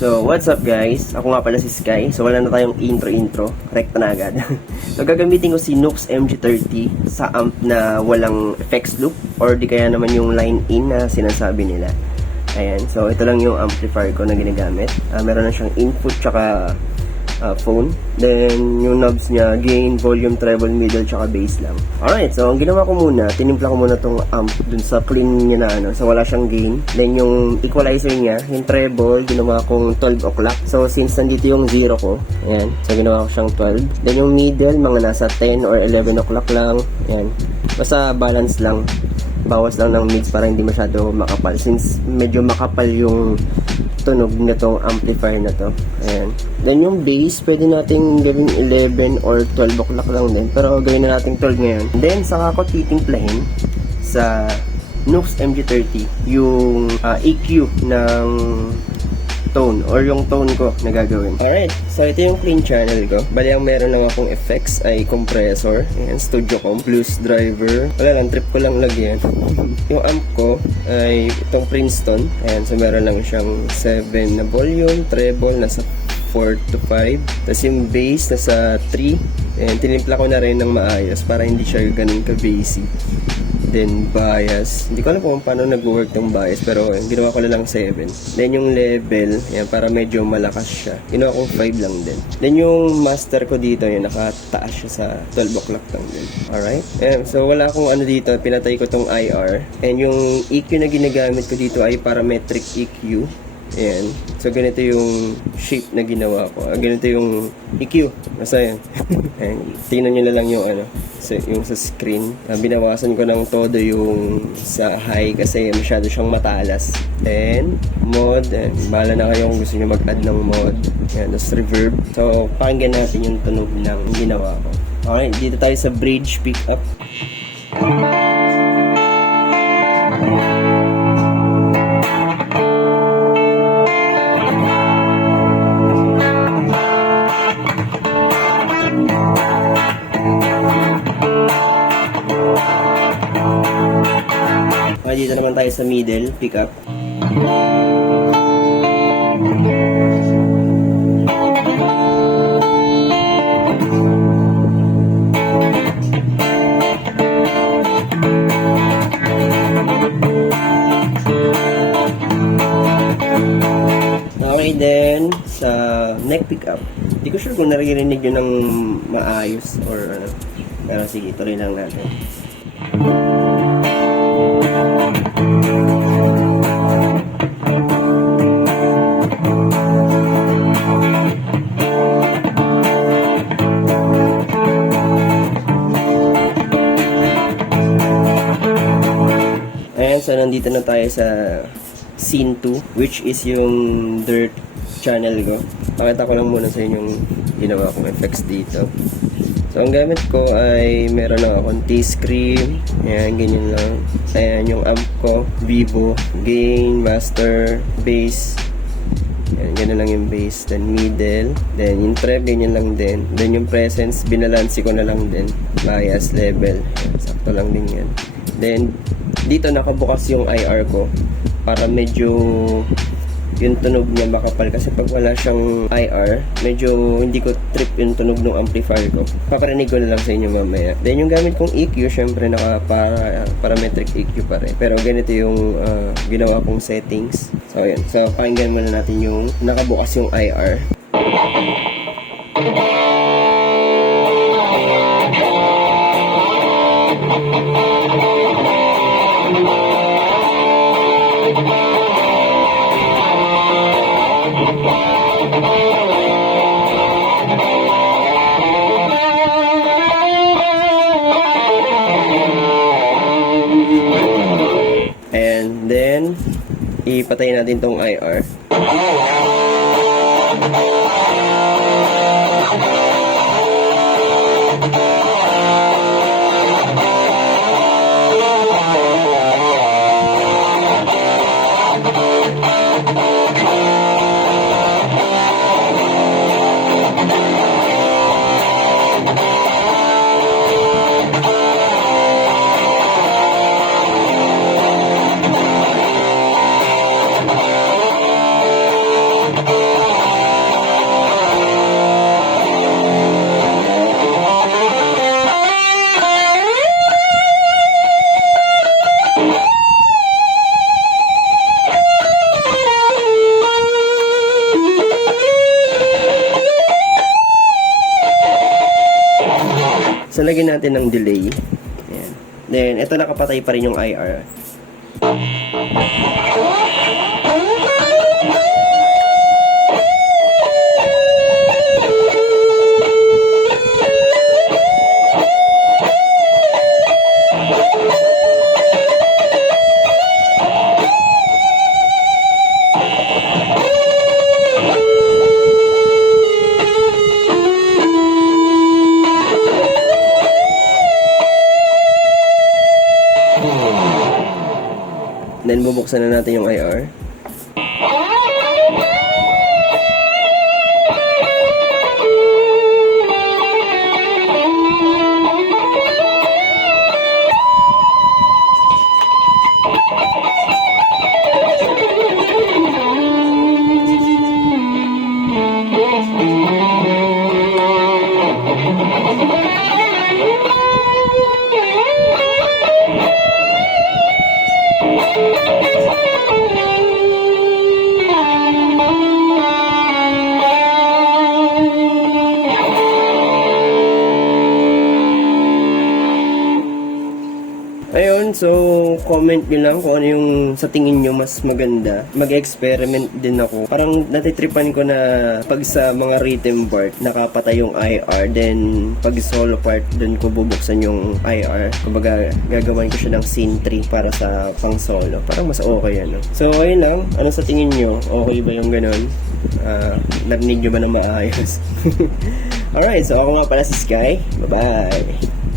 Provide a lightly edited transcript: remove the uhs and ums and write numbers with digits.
So, what's up guys? Ako nga pala si Sky. So, wala na tayong intro. Rekta na agad. So, gagamitin ko si Nux MG30 sa amp na walang effects loop or di kaya naman yung line in na sinasabi nila. Ayan. So, ito lang yung amplifier ko na ginagamit. Meron na siyang input tsaka phone. Then, yung knobs niya, gain, volume, treble, middle, tsaka bass lang. Alright, so ang ginawa ko muna, tinimpla ko muna tong amp dun sa clean niya na so wala siyang gain. Then, yung equalizer niya, yung treble, ginawa kong 12 o'clock. So, since nandito yung 0 ko, ayan, so ginawa ko siyang 12. Then, yung middle, mga nasa 10 or 11 o'clock lang. Ayan, basta balance lang. Bawas lang ng mids para hindi masyado makapal. Since medyo makapal yung tunog nitong amplifier na to. Ayan. Then yung bass, pwede nating gawin 11 or 12 o'clock lang din. Pero gawin na natin 12 ngayon. Then, saka ko titimplahin sa Nux MG30 yung EQ ng tone or yung tone ko na gagawin. Alright, so ito yung clean channel ko. Bali, ang meron lang akong effects ay compressor, ayan, studio com, blues driver. Wala lang, trip ko lang lagyan. Yung amp ko ay itong Princeton. Ayan, so meron lang siyang 7 na volume, treble nasa 4 to 5. Tapos yung bass nasa 3. Ayan, tinimpla ko na rin ng maayos para hindi siya ganun ka-bassy. Then bias, hindi ko alam kung paano nag-work tong bias, pero ginawa ko na lang 7. Then yung level, yan, para medyo malakas siya, ginawa kong 5 lang din. Then yung master ko dito, yan, nakataas siya sa 12 o'clock lang din. Alright? So wala akong ano dito, pinatay ko tong IR. And yung EQ na ginagamit ko dito ay parametric EQ. Ayan. So, ganito yung shape na ginawa ko. Ganito yung EQ. Basta yan. Ayan. Tingnan nyo na lang yung ano, yung sa screen. Binawasan ko ng todo yung sa high kasi masyado siyang matalas. Then, mod. Ayan. Bahala na kayo kung gusto nyo mag-add ng mod. Ayan. Tapos reverb. So, pakinggan natin yung tunog ng ginawa ko. Okay. Dito tayo sa bridge pickup. Dito naman tayo sa middle, pickup. Okay, then sa neck pickup, hindi ko sure kung naririnig yun ng maayos or ano. Pero sige, tuloy lang natin. Ayan, so nandito na tayo sa scene 2, which is yung dirt channel ko. Pakita ko lang muna sa inyo yung ginawa kong effects dito. So, ang gamit ko ay meron lang akong T-Scream. Ayan, ganyan lang. Ayan, yung amp ko, Vivo, gain, master, bass. Ayan, ganyan lang yung bass. Then, middle. Then, yung treb, ganyan lang din. Then, yung presence, binalansi ko na lang din. Bias, level. Ayan, sakto lang din yan. Then, dito nakabukas yung IR ko para medyo yung tunog niya makapal kasi pag wala siyang IR medyo hindi ko trip yung tunog ng amplifier ko. Paparinig ko na lang sa inyo mamaya. Then yung gamit kong EQ syempre parametric EQ pa rin, pero ganito yung ginawa kong settings. So ayan, so pakinggan muna natin yung nakabukas yung IR. And then, ipatay natin tong IR. So, lagyan natin ng delay. Ayan. Then, ito nakapatay pa rin yung IR. Then, bubuksan na natin yung IR. Ayun, so comment nyo lang kung ano yung sa tingin nyo mas maganda. Mag-experiment din ako. Parang natitripan ko na pag sa mga rhythm part, nakapatay yung IR. Then, pag solo part, dun ko bubuksan yung IR. Kumbaga, gagawin ko siya ng scene 3 para sa pang solo. Parang mas okay yan. No? So, ayun lang. Ano sa tingin nyo? Okay ba yung ganun? Narinig nyo ba na maayos? Alright, so ako nga pala si Sky. Bye-bye!